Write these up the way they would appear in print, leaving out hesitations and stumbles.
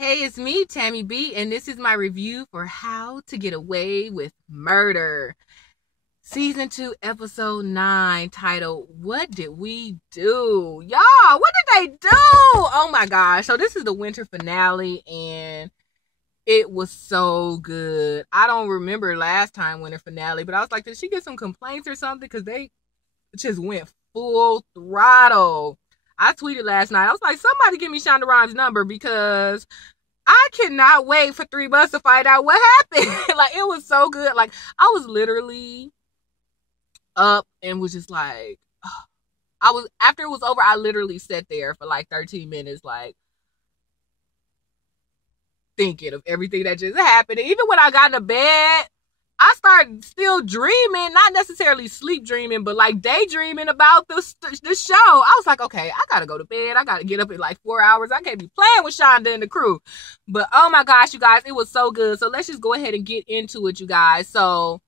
Hey, it's me, Tammy B, and this is my review for How to Get Away with Murder. Season 2, Episode 9, titled, What Did We Do? Y'all, what did they do? Oh my gosh. So this is the winter finale, and it was so good. I don't remember last time winter finale, but I was like, did she get some complaints or something? Because they just went full throttle. I tweeted last night. I was like, somebody give me Shonda Rhimes' number because I cannot wait for 3 months to find out what happened. Like, it was so good. Like, I was literally up and was just like, oh. After it was over, I literally sat there for like 13 minutes, like, thinking of everything that just happened. And even when I got into bed, I started still dreaming, not necessarily sleep dreaming, but like daydreaming about the show. I was like, okay, I gotta go to bed. I gotta get up in like 4 hours. I can't be playing with Shonda and the crew. But oh my gosh, you guys, it was so good. So let's just go ahead and get into it, you guys. So,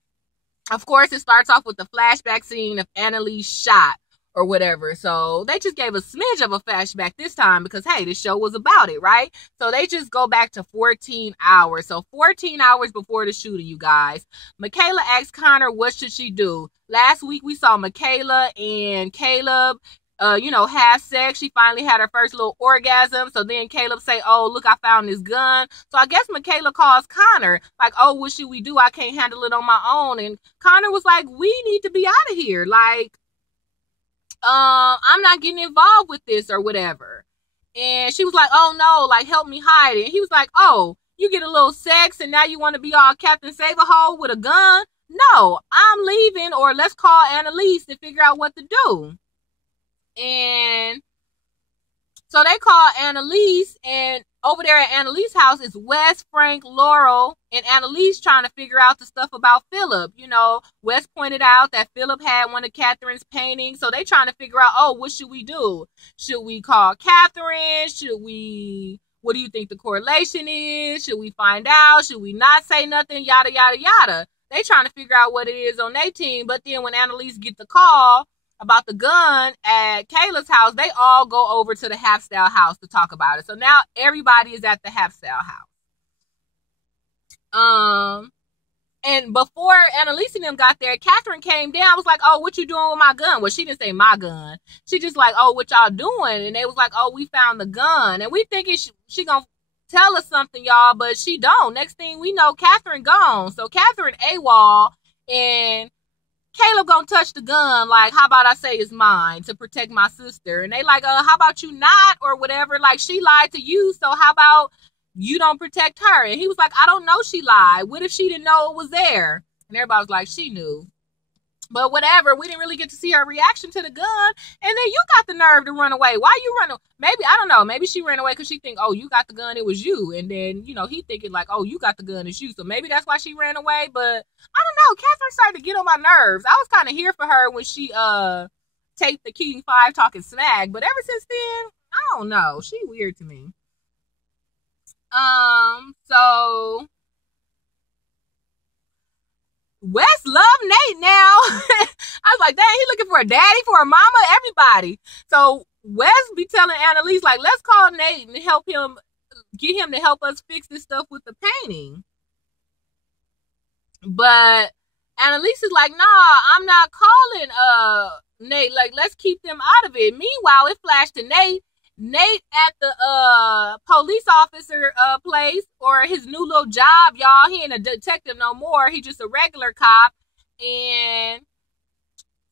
of course, it starts off with the flashback scene of Annalise shot or whatever. So they just gave a smidge of a flashback this time because, hey, the show was about it, right? So they just go back to 14 hours. So 14 hours before the shooting, you guys. Michaela asked Connor, what should she do? Last week, we saw Michaela and Caleb have sex. She finally had her first little orgasm. So then Caleb say, oh, look, I found this gun. So I guess Michaela calls Connor, like, oh, what should we do? I can't handle it on my own. And Connor was like, we need to be out of here. Like, I'm not getting involved with this or whatever. And she was like, oh no, like, help me hide it. And he was like, oh, you get a little sex and now you want to be all Captain Save-A-Hole with a gun? No, I'm leaving, or let's call Annalise to figure out what to do. And so they call Annalise, and over there at Annalise's house is Wes, Frank, Laurel, and Annalise trying to figure out the stuff about Philip. You know, Wes pointed out that Philip had one of Catherine's paintings, so they trying to figure out, oh, what should we do? Should we call Catherine? What do you think the correlation is? Should we find out? Should we not say nothing? Yada, yada, yada. They trying to figure out what it is on their team, but then when Annalise get the call about the gun at Kayla's house, they all go over to the Halfstyle house to talk about it. So now everybody is at the Halfstyle house. And before Annalise and them got there, Catherine came down. Was like, oh, what you doing with my gun? Well, she didn't say my gun. She just like, oh, what y'all doing? And they was like, oh, we found the gun. And we thinking she gonna tell us something, y'all, but she don't. Next thing we know, Catherine gone. So Catherine AWOL, and Caleb gonna touch the gun, like, how about I say it's mine to protect my sister? And they like, how about you not, or whatever? Like, she lied to you, so how about you don't protect her? And he was like, I don't know she lied. What if she didn't know it was there? And everybody was like, she knew. But whatever, we didn't really get to see her reaction to the gun. And then you got the nerve to run away. Why you run away? Maybe, I don't know, maybe she ran away because she think, oh, you got the gun, it was you. And then, he thinking like, oh, you got the gun, it's you. So maybe that's why she ran away. But I don't know, Catherine started to get on my nerves. I was kind of here for her when she taped the Keating 5 talking smack. But ever since then, I don't know. She weird to me. So Wes love Nate now. I was like, dang, he looking for a daddy, for a mama, everybody. So Wes be telling Annalise, like, let's call Nate and help him, get him to help us fix this stuff with the painting. But Annalise is like, nah, I'm not calling Nate. Like, let's keep them out of it. Meanwhile, it flashed to Nate. Nate at the police officer place, or his new little job, y'all. He ain't a detective no more. He just a regular cop. And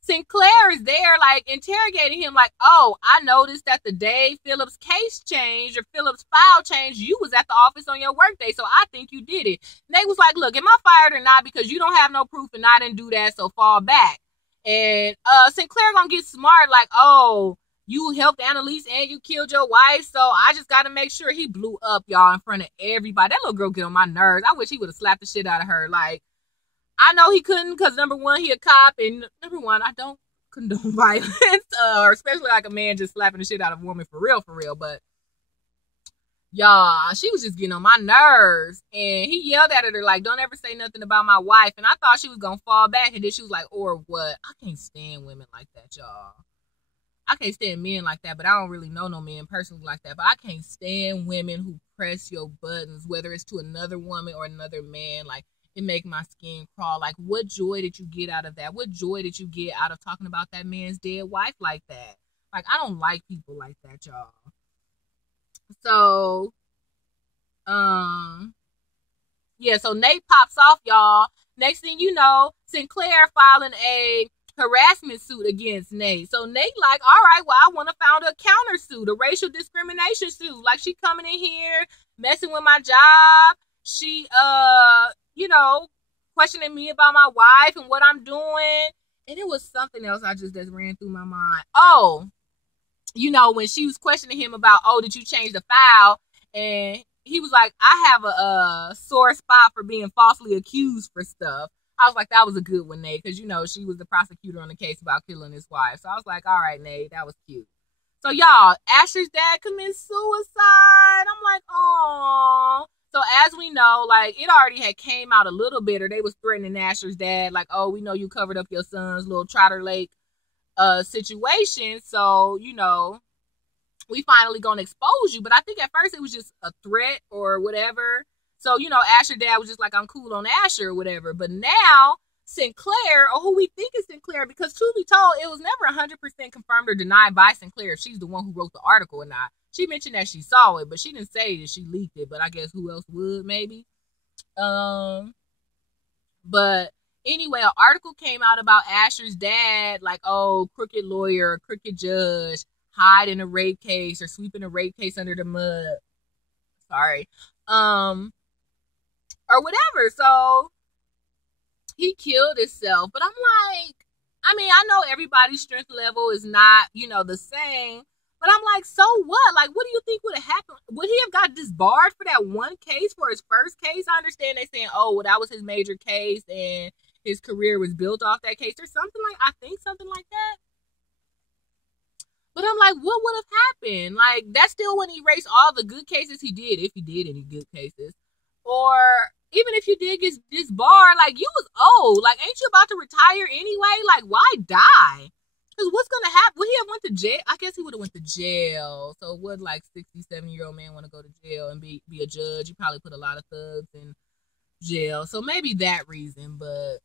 Sinclair is there, like, interrogating him, like, oh, I noticed that the day Philip's case changed, or Philip's file changed, you was at the office on your workday, so I think you did it. Nate was like, look, am I fired or not? Because you don't have no proof and I didn't do that, so fall back. And Sinclair gonna get smart, like, oh, you helped Annalise and you killed your wife, so I just got to make sure. He blew up, y'all, in front of everybody. That little girl get on my nerves. I wish he would have slapped the shit out of her. Like, I know he couldn't because, number one, he a cop, and number one, I don't condone violence, or especially like a man just slapping the shit out of a woman for real. But, y'all, she was just getting on my nerves, and he yelled at her like, don't ever say nothing about my wife. And I thought she was going to fall back, and then she was like, or what? I can't stand women like that, y'all. I can't stand men like that, but I don't really know no men personally like that. But I can't stand women who press your buttons, whether it's to another woman or another man. Like, it make my skin crawl. Like, what joy did you get out of that? What joy did you get out of talking about that man's dead wife like that? Like, I don't like people like that, y'all. So, yeah, so Nate pops off, y'all. Next thing you know, Sinclair filing a harassment suit against Nate. So Nate like, all right, well, I want to found a countersuit, a racial discrimination suit. Like, she coming in here, messing with my job. She, questioning me about my wife and what I'm doing. And it was something else that ran through my mind. Oh, when she was questioning him about, did you change the file? And he was like, I have a sore spot for being falsely accused for stuff. I was like, that was a good one, Nate, because, she was the prosecutor on the case about killing his wife. So I was like, all right, Nate, that was cute. So, y'all, Asher's dad commits suicide. I'm like, oh. So, as we know, like, it already had came out a little bit, or they was threatening Asher's dad, like, oh, we know you covered up your son's little Trotter Lake situation. So, we finally gonna expose you. But I think at first it was just a threat or whatever. So, Asher dad was just like, I'm cool on Asher or whatever. But now Sinclair, or who we think is Sinclair, because truth be told, it was never 100% confirmed or denied by Sinclair if she's the one who wrote the article or not. She mentioned that she saw it, but she didn't say that she leaked it. But I guess who else would, maybe? But anyway, an article came out about Asher's dad, like, crooked lawyer, crooked judge, hide in a rape case or sweeping a rape case under the mud. Sorry. Or whatever. So he killed himself. But I'm like, I know everybody's strength level is not, the same. But I'm like, so what? Like, what do you think would have happened? Would he have got disbarred for that one case, for his first case? I understand they saying, that was his major case and his career was built off that case or something something like that. But I'm like, what would have happened? Like, that still wouldn't erase all the good cases he did, if he did any good cases. Or even if you did get disbarred, like, you was old. Like, ain't you about to retire anyway? Like, why die? Because what's going to happen? Would he have went to jail? I guess he would have went to jail. So would, like, 67-year-old man want to go to jail and be a judge? He probably put a lot of thugs in jail. So maybe that reason, but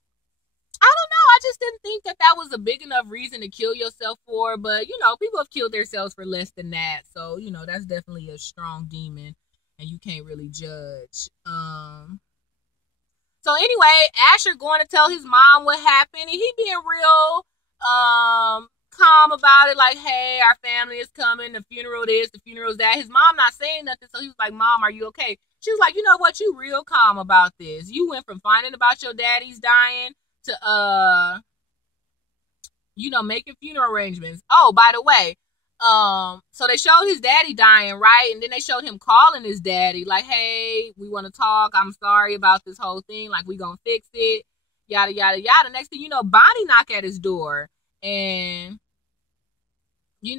I don't know. I just didn't think that was a big enough reason to kill yourself for. But, people have killed themselves for less than that. So, that's definitely a strong demon. And you can't really judge. So anyway, Asher going to tell his mom what happened. And he being real calm about it. Like, hey, our family is coming. The funeral this, the funeral's that. His mom not saying nothing. So he was like, Mom, are you okay? She was like, you know what? You real calm about this. You went from finding about your daddy's dying to making funeral arrangements. Oh, by the way, so they showed his daddy dying, right? And then they showed him calling his daddy, like, hey, we want to talk. I'm sorry about this whole thing. Like, we gonna fix it. Yada, yada, yada. Next thing you know, Bonnie knock at his door. And, he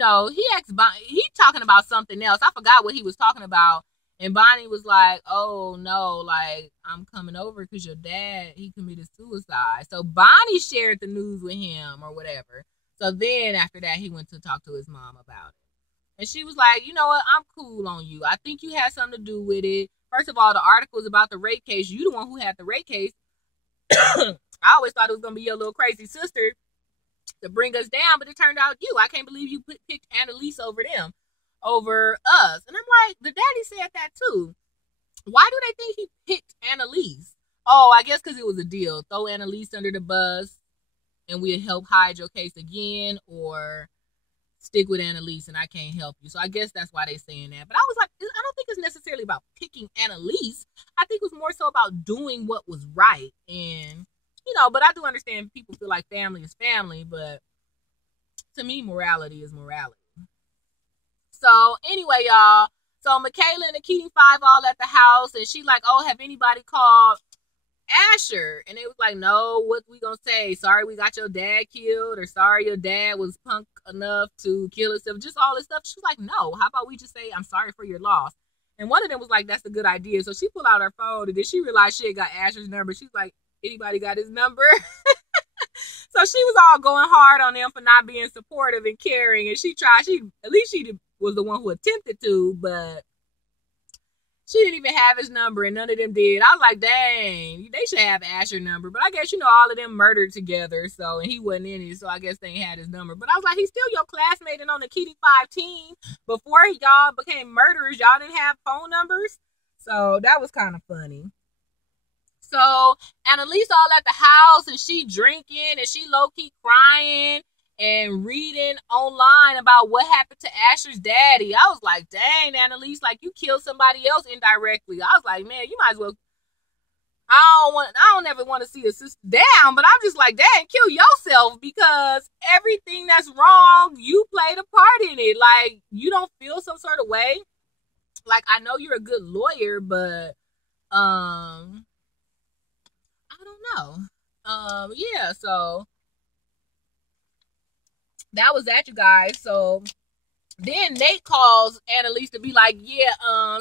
asked Bonnie, he talking about something else. I forgot what he was talking about. And Bonnie was like, oh, no, like, I'm coming over because your dad, he committed suicide. So Bonnie shared the news with him or whatever. So then after that, he went to talk to his mom about it. And she was like, you know what? I'm cool on you. I think you had something to do with it. First of all, the article is about the rape case. You the one who had the rape case. I always thought it was going to be your little crazy sister to bring us down, but it turned out you. I can't believe you picked Annalise over us. And I'm like, the daddy said that too. Why do they think he picked Annalise? Oh, I guess because it was a deal. Throw Annalise under the bus and we'll help hide your case again, or stick with Annalise and I can't help you. So I guess that's why they're saying that. But I was like, I don't think it's necessarily about picking Annalise. I think it was more so about doing what was right. And, but I do understand people feel like family is family, but to me, morality is morality. So anyway, y'all, so Michaela and the Keating Five all at the house, and she like, oh, have anybody called Asher? And they was like, no, what we gonna say? Sorry we got your dad killed, or sorry your dad was punk enough to kill himself, just all this stuff. She was like, no, how about we just say, I'm sorry for your loss? And one of them was like, that's a good idea. So she pulled out her phone, and then she realized she had got Asher's number. She's like, anybody got his number? So she was all going hard on them for not being supportive and caring, and she at least she was the one who attempted to, but she didn't even have his number, and none of them did. I was like, dang, they should have Asher's number. But I guess, all of them murdered together, so, and he wasn't in it, so I guess they ain't had his number. But I was like, he's still your classmate and on the Keating 5 team. Before y'all became murderers, y'all didn't have phone numbers. So that was kind of funny. So Annalise all at the house, and she drinking, and she low-key crying and reading online about what happened to Asher's daddy. I was like, dang, Annalise, like, you killed somebody else indirectly. I was like, man, you might as well. I don't ever want to see a sister down, but I'm just like, dang, kill yourself, because everything that's wrong, you played a part in it. Like, you don't feel some sort of way. Like, I know you're a good lawyer, but I don't know. Yeah, so that was that, you guys. So then Nate calls Annalise to be like, yeah,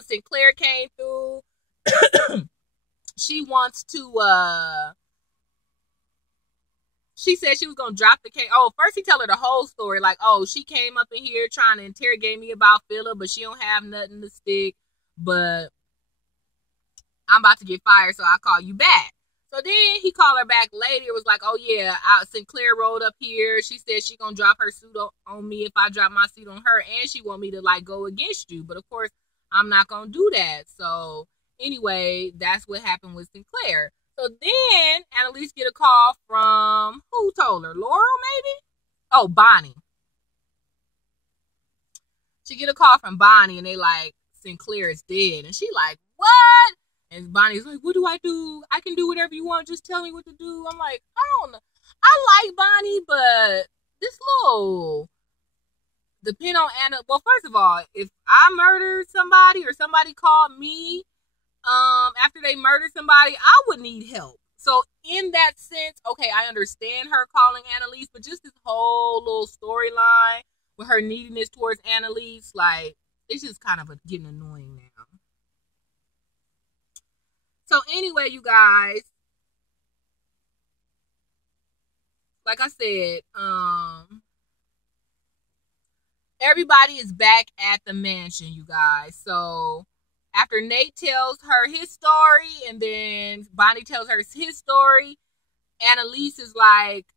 Sinclair came through. She wants to, she said she was going to drop the case. Oh, first he tell her the whole story. Like, oh, she came up in here trying to interrogate me about Philip, but she don't have nothing to stick. But I'm about to get fired, so I'll call you back. So then he called her back later. It was like, oh, yeah, Sinclair rolled up here. She said she going to drop her suit on me if I drop my suit on her. And she want me to, like, go against you. But, of course, I'm not going to do that. So, anyway, that's what happened with Sinclair. So then Annalise get a call from, who told her? Laurel, maybe? Oh, Bonnie. She get a call from Bonnie, and they like, Sinclair is dead. And she like, what? And Bonnie's like, what do? I can do whatever you want. Just tell me what to do. I'm like, I don't know. I like Bonnie, but this little depend on Anna. Well, first of all, if I murdered somebody or somebody called me after they murdered somebody, I would need help. So in that sense, okay, I understand her calling Annalise, but just this whole little storyline with her neediness towards Annalise, like, it's just kind of getting annoying now. So anyway, you guys, like I said, everybody is back at the mansion, you guys. So after Nate tells her his story, and then Bonnie tells her his story, Annalise is like,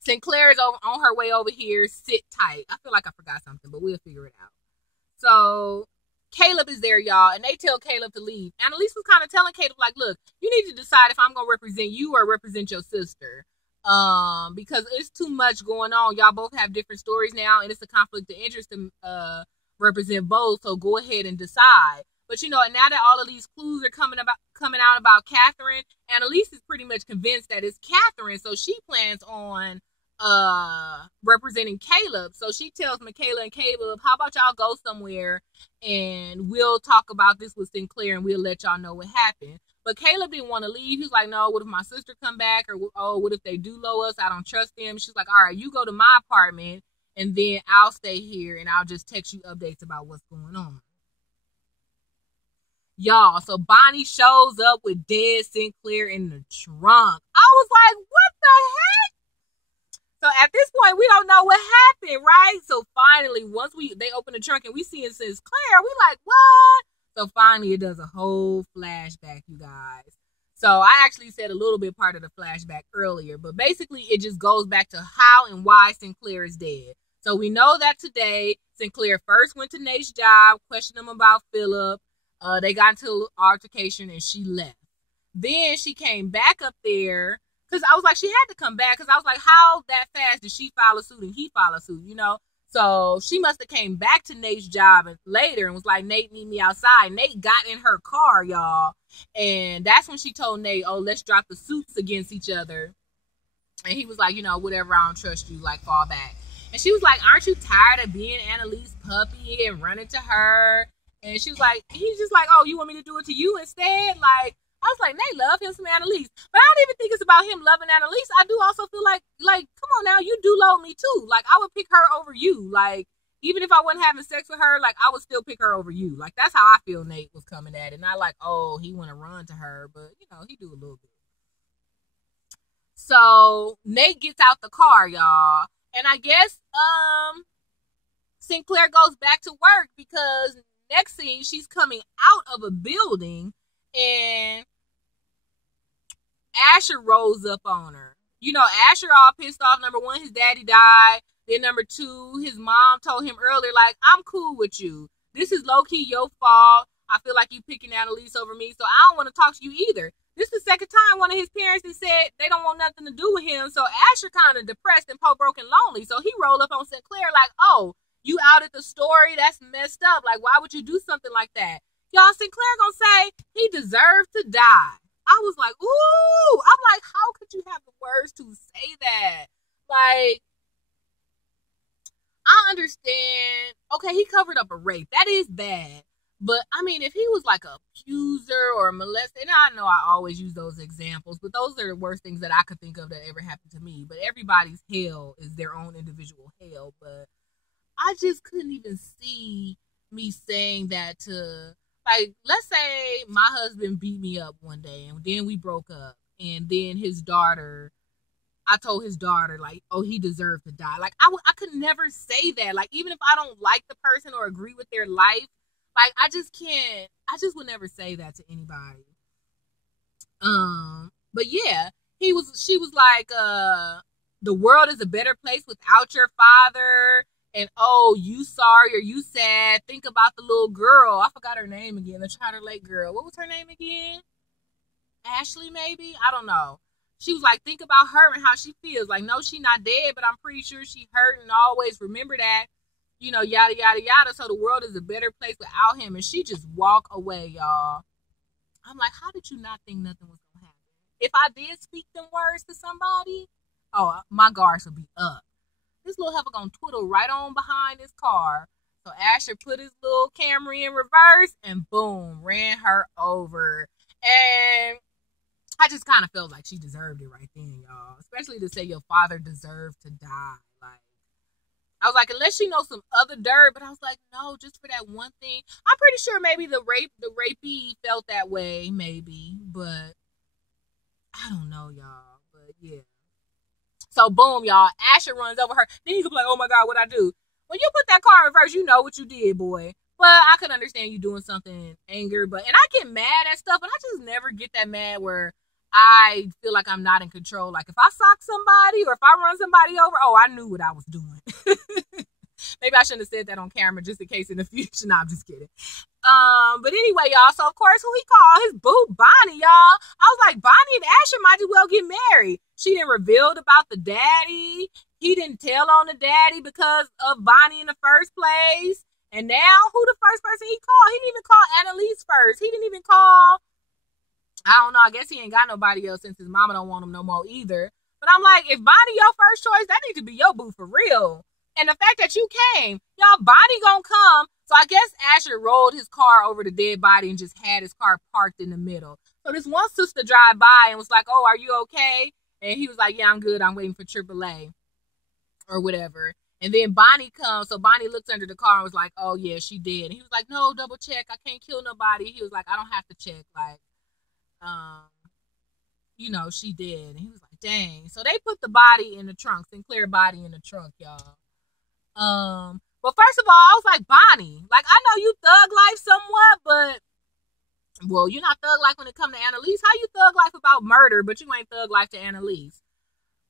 Sinclair is on her way over here. Sit tight. I feel like I forgot something, but we'll figure it out. So Caleb is there, y'all, and they tell Caleb to leave. Annalise was kind of telling Caleb, like, look, you need to decide if I'm going to represent you or represent your sister. Because it's too much going on. Y'all both have different stories now, and it's a conflict of interest to represent both, so go ahead and decide. But, and now that all of these clues are coming out about Catherine, Annalise is pretty much convinced that it's Catherine, so she plans on representing Caleb. So she tells Michaela and Caleb, how about y'all go somewhere and we'll talk about this with Sinclair and we'll let y'all know what happened. But Caleb didn't want to leave. He's like, no, what if my sister come back? Or, oh, what if they do low us? I don't trust them. She's like, all right, you go to my apartment and then I'll stay here and I'll just text you updates about what's going on. Y'all, so Bonnie shows up with dead Sinclair in the trunk. I was like, what the heck? So at this point, we don't know what happened, right? So finally, once they open the trunk and we see it says Claire, we like, what? So finally, it does a whole flashback, you guys. So I actually said a little bit part of the flashback earlier, but basically it just goes back to how and why Sinclair is dead. So we know that today, Sinclair first went to Nate's job, questioned him about Philip. They got into an altercation and she left. Then she came back up there because I was like, she had to come back because I was like, how that fast did she file a suit and he file a suit, So she must have came back to Nate's job later and was like, Nate, meet me outside. Nate got in her car, y'all. And that's when she told Nate, oh, let's drop the suits against each other. And he was like, whatever, I don't trust you, like, fall back. And she was like, aren't you tired of being Annalise's puppy and running to her? And she was like, he's just like, oh, you want me to do it to you instead? Like, I was like, Nate love him some Annalise. But I don't even think it's about him loving Annalise. I do also feel like, come on now, you do love me too. Like, I would pick her over you. Like, even if I wasn't having sex with her, like, I would still pick her over you. Like, that's how I feel Nate was coming at it. Not like, oh, he want to run to her. But, he do a little bit. So Nate gets out the car, y'all. And I guess Sinclair goes back to work because next scene she's coming out of a building and Asher rolls up on her. You know, Asher all pissed off. Number one, his daddy died. Then number two, his mom told him earlier, like, I'm cool with you. This is low-key your fault. I feel like you picking Annalise over me, so I don't want to talk to you either. This is the second time one of his parents has said they don't want nothing to do with him, so Asher kind of depressed and broken lonely. So he rolled up on Sinclair like, oh, you outed the story? That's messed up. Like, why would you do something like that? Y'all, Sinclair gonna say he deserved to die. I was like, ooh. I'm like, how could you have the words to say that? Like, I understand. Okay, he covered up a rape. That is bad. But, I mean, if he was like a abuser or a molester, and I know I always use those examples, but those are the worst things that I could think of that ever happened to me. But everybody's hell is their own individual hell. But I just couldn't even see me saying that to, like, let's say my husband beat me up one day and then we broke up. And then his daughter, I told his daughter, like, oh, he deserved to die. Like, I could never say that. Like, even if I don't like the person or agree with their life, like, I just would never say that to anybody. But yeah, she was like, the world is a better place without your father. And, oh, you sorry or you sad. Think about the little girl. I forgot her name again. The Charter Lake girl. What was her name again? Ashley, maybe? I don't know. She was like, think about her and how she feels. Like, no, she not dead, but I'm pretty sure she hurt, and always remember that. You know, yada, yada, yada. So the world is a better place without him. And she just walk away, y'all. I'm like, how did you not think nothing was going to happen? If I did speak them words to somebody, oh, my guards would be up. This little heifer gonna twiddle right on behind his car. So Asher put his little Camry in reverse and boom, ran her over. And I just kind of felt like she deserved it right then, y'all. Especially to say your father deserved to die. Like, I was like, unless she knows some other dirt, but I was like, no, just for that one thing. I'm pretty sure maybe the rapee felt that way, maybe, but I don't know, y'all. But yeah. So boom, y'all, Asher runs over her. Then he could be like, oh my God, what'd I do? When you put that car in reverse, you know what you did, boy. But I could understand you doing something in anger. And I get mad at stuff, but I just never get that mad where I feel like I'm not in control. Like if I sock somebody or if I run somebody over, oh, I knew what I was doing. Maybe I shouldn't have said that on camera just in case in the future. No, I'm just kidding. But anyway, y'all, so of course who he called? His boo, Bonnie, y'all. I was like, Bonnie and Asher might as well get married. She didn't reveal about the daddy. He didn't tell on the daddy because of Bonnie in the first place. And now, who the first person he called? He didn't even call Annalise first. He didn't even call, I don't know, I guess he ain't got nobody else since his mama don't want him no more either. But I'm like, if Bonnie your first choice, that needs to be your boo for real. And the fact that you came, y'all, Bonnie gonna come. So I guess Asher rolled his car over the dead body and just had his car parked in the middle. So this one sister drive by and was like, oh, are you okay? And he was like, yeah, I'm good. I'm waiting for AAA or whatever. And then Bonnie comes. So Bonnie looks under the car and was like, oh, yeah, she did. And he was like, no, double check. I can't kill nobody. He was like, I don't have to check. Like, you know, she did. And he was like, dang. So they put the body in the trunk, Sinclair body in the trunk, y'all. But first of all, I was like, Bonnie, like, I know you thug life somewhat, but, well, you're not thug life when it comes to Annalise. How you thug life about murder, but you ain't thug life to Annalise?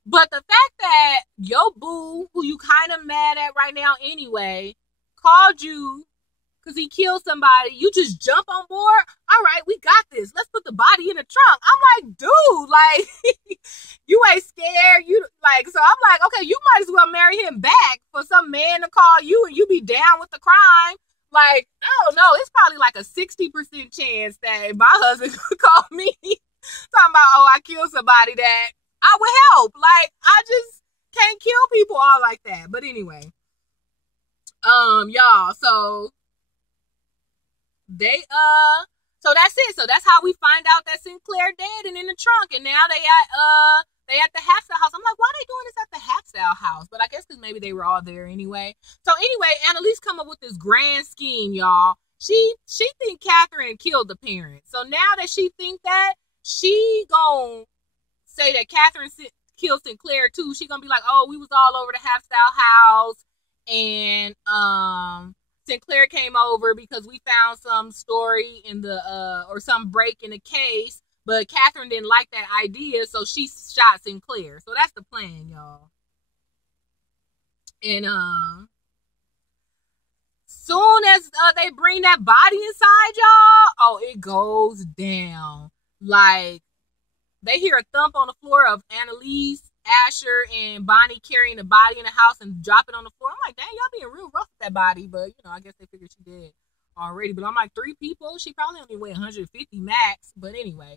But the fact that your boo, who you kind of mad at right now anyway, called you because he killed somebody, you just jump on board? All right, we got this. Let's put the body in the trunk. I'm like, dude, like, you ain't scared. You like, so I'm like, okay, you might as well marry him back for some man to call you and you be down with the crime. Like, I don't know. It's probably like a 60% chance that my husband could call me talking about, oh, I killed somebody, that I would help. Like, I just can't kill people all like that. But anyway, y'all, so they, so that's it. So that's how we find out that Sinclair dead and in the trunk. And now they at the Hapsdale house. I'm like, why are they doing this at the Hapsdale house? But I guess because maybe they were all there anyway. So anyway, Annalise come up with this grand scheme, y'all. She think Catherine killed the parents. So now that she think that, she gonna say that Catherine kill Sinclair too. She gonna be like, oh, we was all over the Half Style house, and Sinclair came over because we found some story in the or some break in the case, but Catherine didn't like that idea, so she shot Sinclair. So that's the plan, y'all. And soon as they bring that body inside, y'all, oh, it goes down. Like, they hear a thump on the floor of Annalise, Asher, and Bonnie carrying the body in the house and dropping on the floor. I'm like, dang, y'all being real rough with that body. But, I guess they figured she did already. But I'm like, 3 people? She probably only weighed 150 max. But anyway.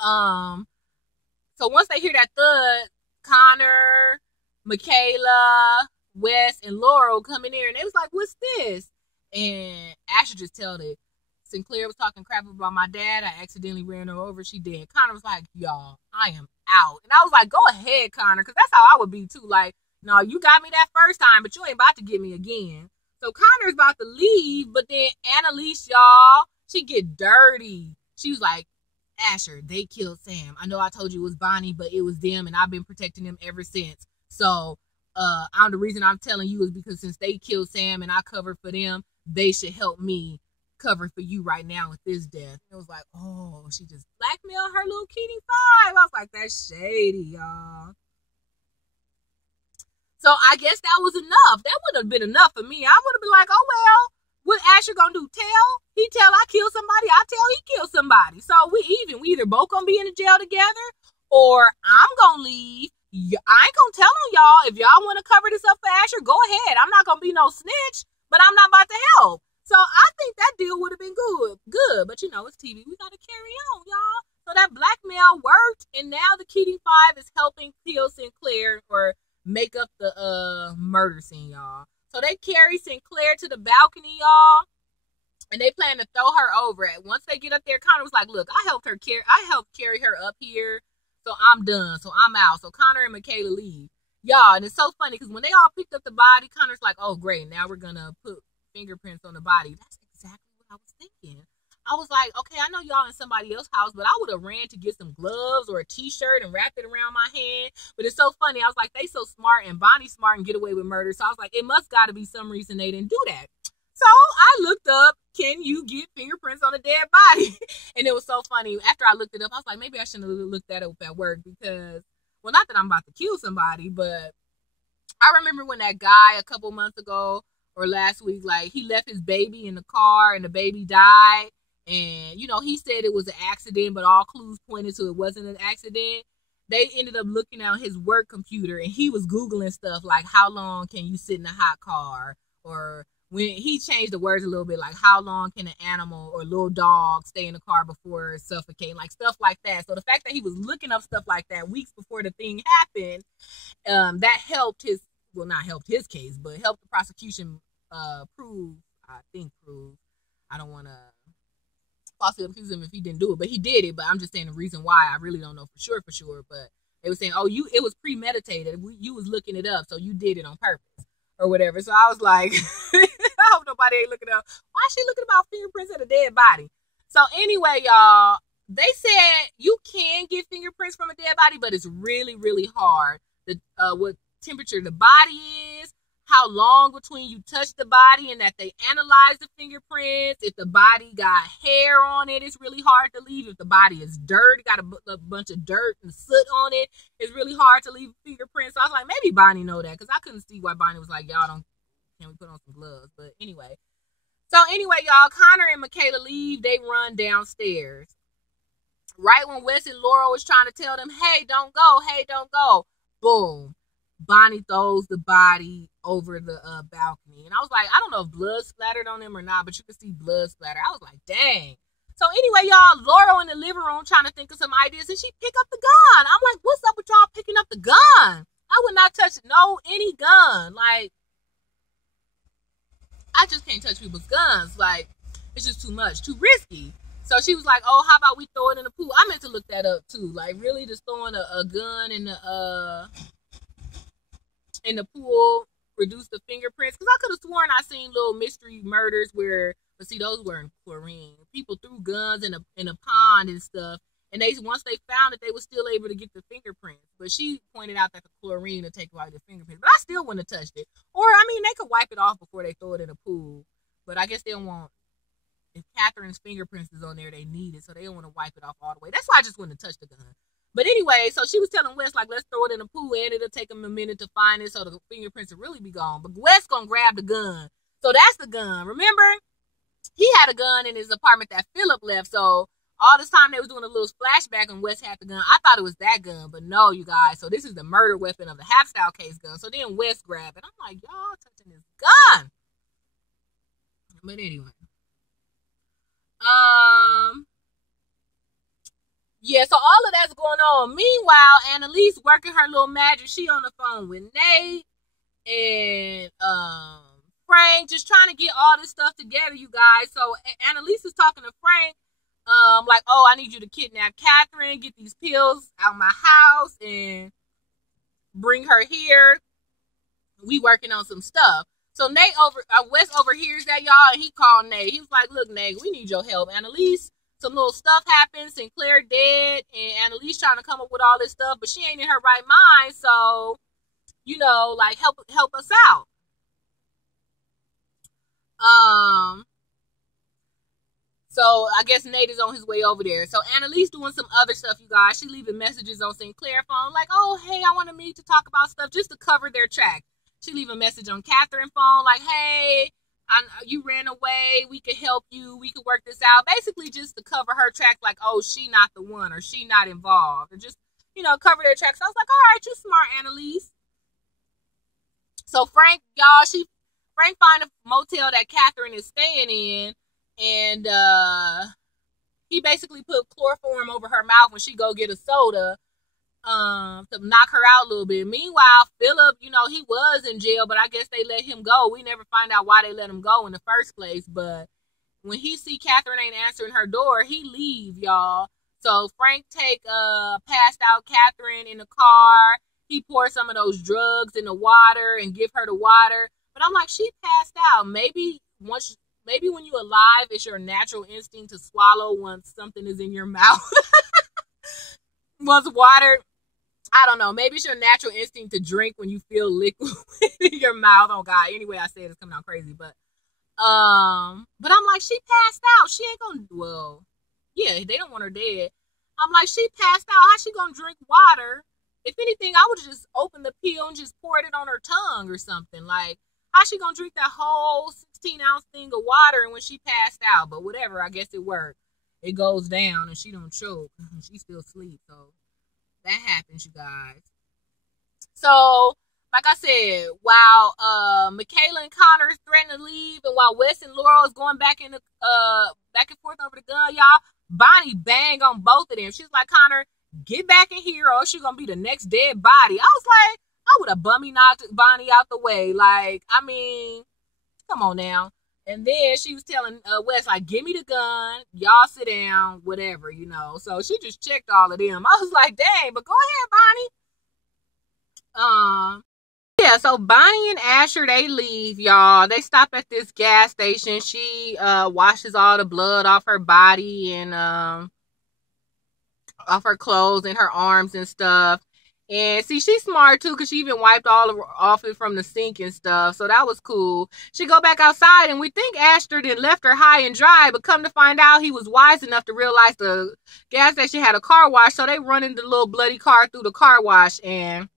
So once they hear that thud, Connor, Michaela, Wes, and Laurel come in there, and they was like, what's this? And Asher just told it. Sinclair was talking crap about my dad. I accidentally ran her over. She did. Connor was like, y'all, I am out. And I was like, go ahead, Connor, because that's how I would be too. Like, no, you got me that first time, but you ain't about to get me again. So Connor's about to leave, but then Annalise, y'all, she get dirty. She was like, Asher, they killed Sam. I know I told you it was Bonnie, but it was them, and I've been protecting them ever since. So the reason I'm telling you is because since they killed Sam and I covered for them, they should help me cover for you right now with this death. It was like, oh, she just blackmailed her little Keating 5. I was like, that's shady, y'all. So I guess that was enough. That would have been enough for me. I would have been like, oh, well, what Asher gonna do? He tell I killed somebody. I tell he killed somebody. So we even. We either both gonna be in the jail together, or I'm gonna leave. I ain't gonna tell on y'all. If y'all want to cover this up for Asher, go ahead. I'm not gonna be no snitch, but I'm not about to help. So I think that deal would have been good. But it's TV. We got to carry on, y'all. So that blackmail worked, and now the Keating 5 is helping kill Sinclair or make up the murder scene, y'all. So they carry Sinclair to the balcony, y'all, and they plan to throw her over it. Once they get up there, Connor was like, look, I helped carry her up here, so I'm done. So I'm out. So Connor and Michaela leave. Y'all, and it's so funny because when they all picked up the body, Connor's like, oh, great, now we're going to put fingerprints on the body. That's exactly what I was thinking. I was like, okay, I know y'all in somebody else's house, but I would have ran to get some gloves or a t-shirt and wrapped it around my hand. But it's so funny. I was like, they so smart, and Bonnie's smart and get away with murder. So I was like, it must got to be some reason they didn't do that. So I looked up, can you get fingerprints on a dead body? And it was so funny. After I looked it up, I was like, maybe I shouldn't have looked that up at work because, well, not that I'm about to kill somebody, but I remember when that guy a couple months ago or last week, like, he left his baby in the car and the baby died. And, he said it was an accident, but all clues pointed to it wasn't an accident. They ended up looking at his work computer, and he was Googling stuff like, how long can you sit in a hot car? Or when he changed the words a little bit, like, how long can an animal or little dog stay in the car before suffocating? Like, stuff like that. So the fact that he was looking up stuff like that weeks before the thing happened, that helped not helped his case, but helped the prosecution prove. I don't want to falsely accuse him if he didn't do it, but he did it. But I'm just saying the reason why. I really don't know for sure. But they were saying, oh, it was premeditated. You was looking it up, so you did it on purpose or whatever. So I was like, I hope nobody ain't looking up. Why is she looking about fingerprints at a dead body? So anyway, y'all, they said you can get fingerprints from a dead body, but it's really, really hard. What temperature the body is, how long between you touch the body, and that they analyze the fingerprints. If the body got hair on it, it's really hard to leave. If the body is dirt, got a bunch of dirt and soot on it, it's really hard to leave fingerprints. So I was like, maybe Bonnie know that, because I couldn't see why Bonnie was like, can we put on some gloves? But anyway. So anyway, y'all, Connor and Michaela leave. They run downstairs. Right when Wes and Laurel was trying to tell them, hey, don't go. Boom. Bonnie throws the body over the balcony. And I was like, I don't know if blood splattered on him or not, but you could see blood splatter. I was like, dang. So anyway, y'all, Laurel in the living room trying to think of some ideas, and she picked up the gun. I'm like, what's up with y'all picking up the gun? I would not touch any gun. Like, I just can't touch people's guns. Like, it's just too much, too risky. So she was like, oh, how about we throw it in the pool? I meant to look that up too. Like, really just throwing a gun in the pool reduce the fingerprints, because I could have sworn I seen little mystery murders where, but see, those were in chlorine. People threw guns in a pond and stuff, And once they found it, they were still able to get the fingerprints. But she pointed out that the chlorine to take away the fingerprints. But I still wouldn't have touched it. Or, I mean, they could wipe it off before they throw it in a pool. But I guess they don't want, if Catherine's fingerprints is on there, they need it. So they don't want to wipe it off all the way. That's why I just wouldn't have touched the gun. But anyway, so she was telling Wes, like, let's throw it in a pool, and it'll take them a minute to find it so the fingerprints will really be gone. But Wes gonna grab the gun. So that's the gun. Remember? He had a gun in his apartment that Philip left. So all this time they was doing a little flashback and Wes had the gun. I thought it was that gun, but no, you guys. So this is the murder weapon of the Hapstyle case gun. So then Wes grabbed it. I'm like, y'all touching this gun. But anyway. Yeah, so all of that's going on. Meanwhile, Annalise working her little magic. She on the phone with Nate and Frank, just trying to get all this stuff together, you guys. So Annalise is talking to Frank, like, oh, I need you to kidnap Catherine, get these pills out of my house, and bring her here. We working on some stuff. So Wes overhears that, y'all, and he called Nate. He was like, look, Nate, we need your help. Annalise, some little stuff happens. Sinclair dead, and Annalise trying to come up with all this stuff, but she ain't in her right mind. So, you know, like, help us out. So I guess Nate is on his way over there. So Annalise doing some other stuff, you guys. She leaving messages on Sinclair phone, like, oh, hey, I want to meet to talk about stuff, just to cover their track. She leave a message on Catherine phone, like, hey, you ran away. We could help you. We could work this out. Basically just to cover her track, like, oh, she not the one, or she not involved, or just, you know, cover their tracks. So I was like, all right, you smart, Annalise. So Frank, y'all, Frank find a motel that Catherine is staying in, and he basically put chloroform over her mouth when she go get a soda to knock her out a little bit. Meanwhile, Philip, you know, he was in jail, but I guess they let him go. We never find out why they let him go in the first place, but when he see Catherine ain't answering her door, he leave, y'all. So Frank take passed out Catherine in the car. He poured some of those drugs in the water and give her the water. But I'm like, she passed out. Maybe when you're alive, it's your natural instinct to swallow once something is in your mouth. Once water, I don't know. Maybe it's your natural instinct to drink when you feel liquid in your mouth. Oh God. Anyway, I said it's coming out crazy, but I'm like, she passed out. She ain't gonna, well, yeah, they don't want her dead. I'm like, she passed out. How she gonna drink water? If anything, I would have just opened the pill and just poured it on her tongue or something. Like, how she gonna drink that whole 16-ounce thing of water and when she passed out? But whatever, I guess it worked. It goes down and she don't choke. She still sleeps. So that happens, you guys. So, like I said, while Michaela and Connor is threatening to leave, and while Wes and Laurel is going back and forth over the gun, y'all, Bonnie bang on both of them. She's like, Connor, get back in here or she's gonna be the next dead body. I was like, I would have bummy knocked Bonnie out the way. Like, I mean, come on now. And then she was telling Wes, like, give me the gun. Y'all sit down, whatever, you know. So she just checked all of them. I was like, dang, but go ahead, Bonnie. Yeah, so Bonnie and Asher, they leave, y'all. They stop at this gas station. She washes all the blood off her body and off her clothes and her arms and stuff. And see, she's smart too, because she even wiped all off it from the sink and stuff. So that was cool. She go back outside, and we think Asher then left her high and dry, but come to find out he was wise enough to realize the gas station had a car wash. So they run into the little bloody car through the car wash, and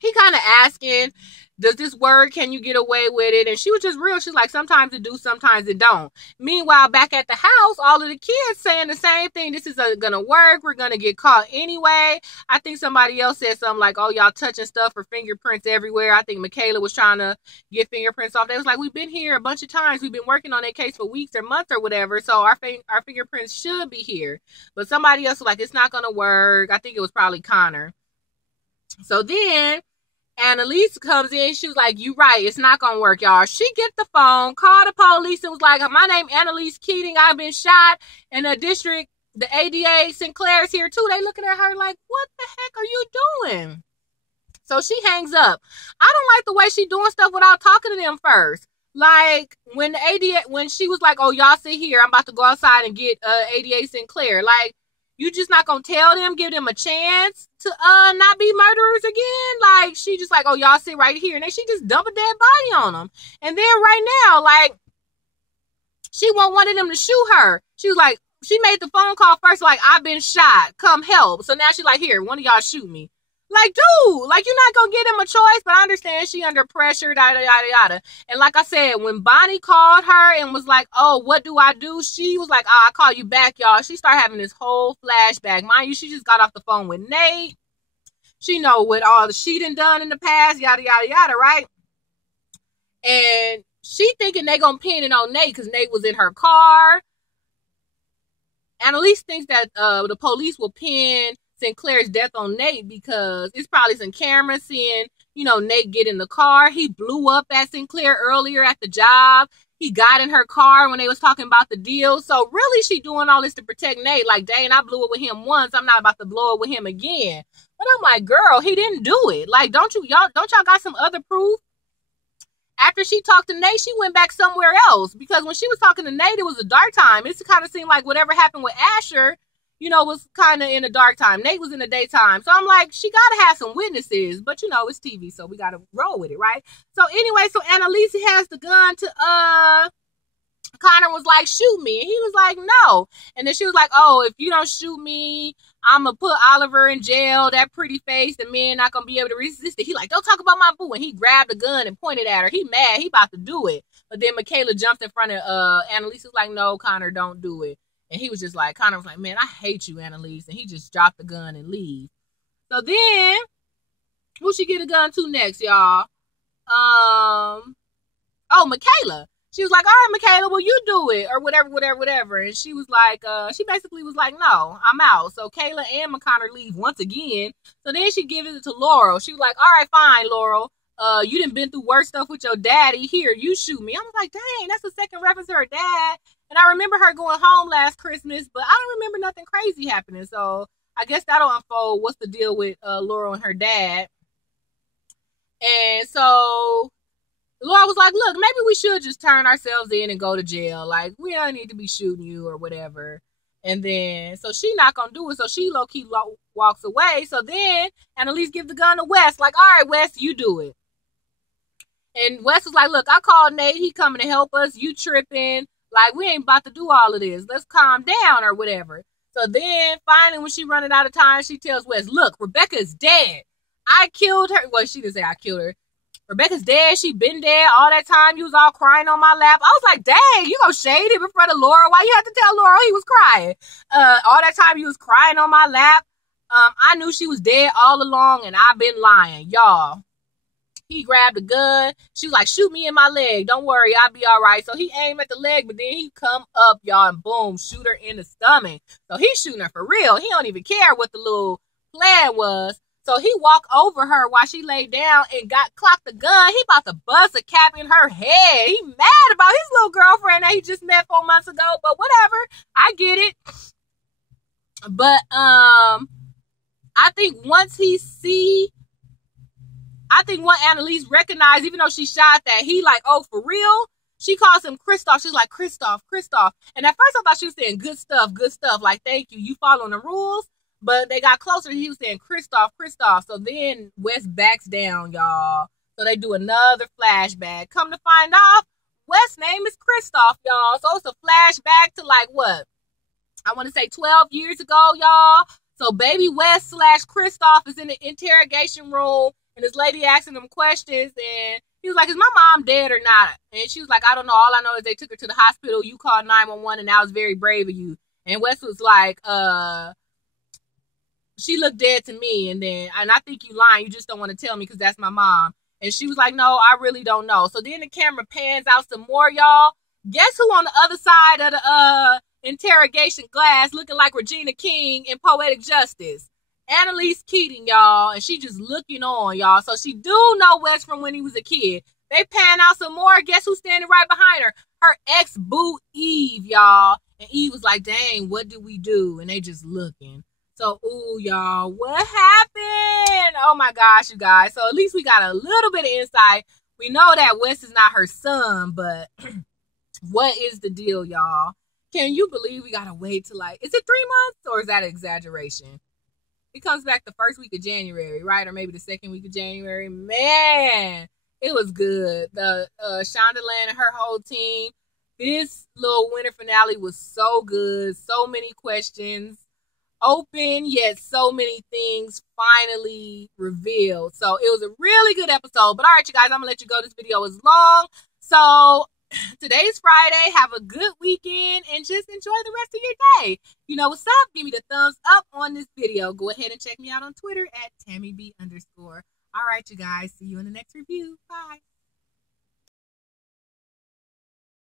he kind of asking, does this work? Can you get away with it? And she was just real. She's like, sometimes it do, sometimes it don't. Meanwhile, back at the house, all of the kids saying the same thing. This is gonna work. We're gonna get caught anyway. I think somebody else said something like, oh, y'all touching stuff for fingerprints everywhere. I think Michaela was trying to get fingerprints off. They was like, we've been here a bunch of times. We've been working on that case for weeks or months or whatever. So our fingerprints should be here. But somebody else was like, it's not gonna work. I think it was probably Connor. So then Annalise comes in. She was like, you right, it's not gonna work, y'all. She get the phone, called the police, and was like, my name Annalise Keating. I've been shot in the district. The ADA Sinclair's here too. They looking at her like, what the heck are you doing? So she hangs up. I don't like the way she doing stuff without talking to them first. Like when the ADA, when she was like, oh, y'all sit here, I'm about to go outside and get ADA Sinclair. Like, You just not gonna tell them, give them a chance to not be murderers again? Like, she just like, oh, y'all sit right here. And then she just dump a dead body on them. And then right now, like, she wanted them to shoot her. She was like, she made the phone call first, like, I've been shot. Come help. So now she's like, here, one of y'all shoot me. Like, dude, like, you're not going to give them a choice, but I understand she under pressure, yada, yada, yada. And like I said, when Bonnie called her and was like, oh, what do I do? She was like, oh, I'll call you back, y'all. She started having this whole flashback. Mind you, she just got off the phone with Nate. She know what all the she done in the past, yada, yada, yada, right? And she thinking they going to pin it on Nate because Nate was in her car. Annalise thinks that the police will pin Sinclair's death on Nate because it's probably some cameras seeing, you know, Nate get in the car. He blew up at Sinclair earlier at the job. He got in her car when they was talking about the deal. So really she doing all this to protect Nate. Like, dang, I blew it with him once. I'm not about to blow it with him again. But I'm like, girl, he didn't do it. Like, don't y'all got some other proof? After she talked to Nate, she went back somewhere else because when she was talking to Nate, it was a dark time. It kind of seemed like whatever happened with Asher, you know, was kind of in a dark time. Nate was in the daytime. So I'm like, she got to have some witnesses. But, you know, it's TV, so we got to roll with it, right? So anyway, so Annalise has the gun to, Connor was like, shoot me. And he was like, no. And then she was like, oh, if you don't shoot me, I'm going to put Oliver in jail. That pretty face, the man not going to be able to resist it. He like, don't talk about my boo. And he grabbed a gun and pointed at her. He mad. He about to do it. But then Michaela jumped in front of Annalise. Was like, no, Connor, don't do it. And he was just like, Connor was like, man, I hate you, Annalise. And he just dropped the gun and leave. So then, who she get a gun to next, y'all? Oh, Michaela. She was like, all right, Michaela, well, you do it, or whatever. And she was like, she basically was like, no, I'm out. So Kayla and McConnor leave once again. So then she gives it to Laurel. She was like, all right, fine, Laurel. You done been through worse stuff with your daddy. Here, you shoot me. I was like, dang, that's the second reference to her dad. And I remember her going home last Christmas, but I don't remember nothing crazy happening. So I guess that'll unfold what's the deal with Laurel and her dad. And so Laura was like, look, maybe we should just turn ourselves in and go to jail. Like, we don't need to be shooting you or whatever. And then, so she not going to do it. So she low-key walks away. So then Annalise gives the gun to Wes. Like, all right, Wes, you do it. And Wes was like, look, I called Nate. He coming to help us. You tripping. Like, we ain't about to do all of this. Let's calm down or whatever. So then, finally, when she running out of time, she tells Wes, look, Rebecca's dead. I killed her. Well, she didn't say I killed her. Rebecca's dead. She been dead all that time. You was all crying on my lap. I was like, dang, you gonna shade him in front of Laura? Why you had to tell Laura he was crying? All that time you was crying on my lap. I knew she was dead all along, and I've been lying, y'all. He grabbed a gun. She was like, shoot me in my leg. Don't worry, I'll be all right. So he aimed at the leg, but then he come up, y'all, and boom, shoot her in the stomach. So he's shooting her for real. He don't even care what the little plan was. So he walked over her while she laid down and clocked the gun. He about to bust a cap in her head. He mad about his little girlfriend that he just met 4 months ago, but whatever. I get it. But I think once Annalise recognized, even though she shot that, he like, oh, for real? She calls him Christoph. She's like, Christoph. And at first I thought she was saying good stuff. Like, thank you. You following the rules. But they got closer. He was saying Christoph. So then Wes backs down, y'all. So they do another flashback. Come to find out, Wes' name is Christoph, y'all. So it's a flashback to like what? I want to say 12 years ago, y'all. So baby Wes / Christoph is in the interrogation room. And this lady asking him questions. And he was like, is my mom dead or not? And she was like, I don't know. All I know is they took her to the hospital. You called 911 and that was very brave of you. And Wes was like, she looked dead to me, and I think you lying. You just don't want to tell me because that's my mom. And she was like, no, I really don't know. So then the camera pans out some more, y'all. Guess who on the other side of the interrogation glass looking like Regina King in Poetic Justice? Annalise Keating, y'all. And she just looking on, y'all. So she do know Wes from when he was a kid. They pan out some more. Guess who's standing right behind her? Her ex-boo, Eve, y'all. And Eve was like, dang, what did we do? And they just looking. So, ooh, y'all, what happened? Oh, my gosh, you guys. So, at least we got a little bit of insight. We know that Wes is not her son, but what is the deal, y'all? Can you believe we gotta wait till like, is it 3 months or is that an exaggeration? It comes back the first week of January, right? Or maybe the second week of January. Man, it was good. The Shondaland and her whole team. This little winter finale was so good. So many questions open, yet so many things finally revealed. So it was a really good episode. But all right, you guys, I'm gonna let you go. This video is long. So today's Friday. Have a good weekend and just enjoy the rest of your day. You know what's up? Give me the thumbs up on this video. Go ahead and check me out on Twitter at TammyB_. All right, you guys. See you in the next review. Bye.